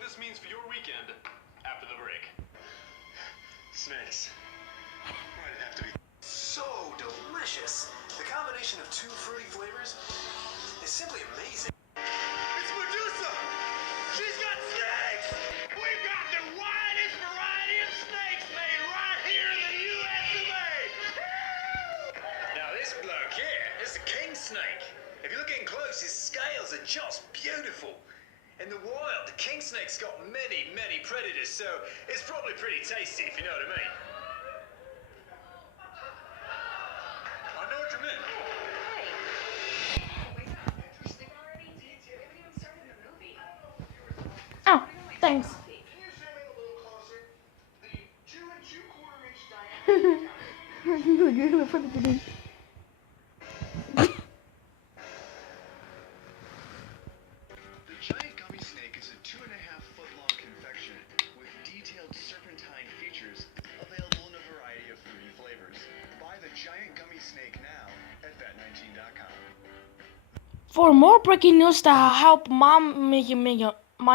what this means for your weekend after the break. Snakes. Why'd it have to be So delicious. The combination of two fruity flavors is simply amazing. It's Medusa! She's got snakes! We've got the widest variety of snakes made right here in the US of A! Now this bloke here is the king snake. If you look in close, his scales are just beautiful. In the wild, the king snake's got many, many predators, so it's probably pretty tasty, if you know what I mean. I know what you mean. Oh, thanks. The giant gummy snake is a 2.5-foot-long confection with detailed serpentine features available in a variety of fruity flavors. Buy the giant gummy snake now at bet19.com. For more breaking news that help my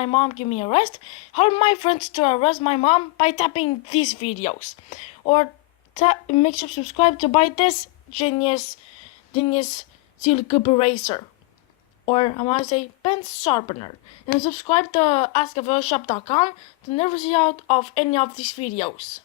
mom give me a rest, help my friends to arrest my mom by tapping these videos, or make sure to subscribe to buy this genius Zilküp eraser, or I want to say pen sharpener, and subscribe to askavailshop.com to never see out of any of these videos.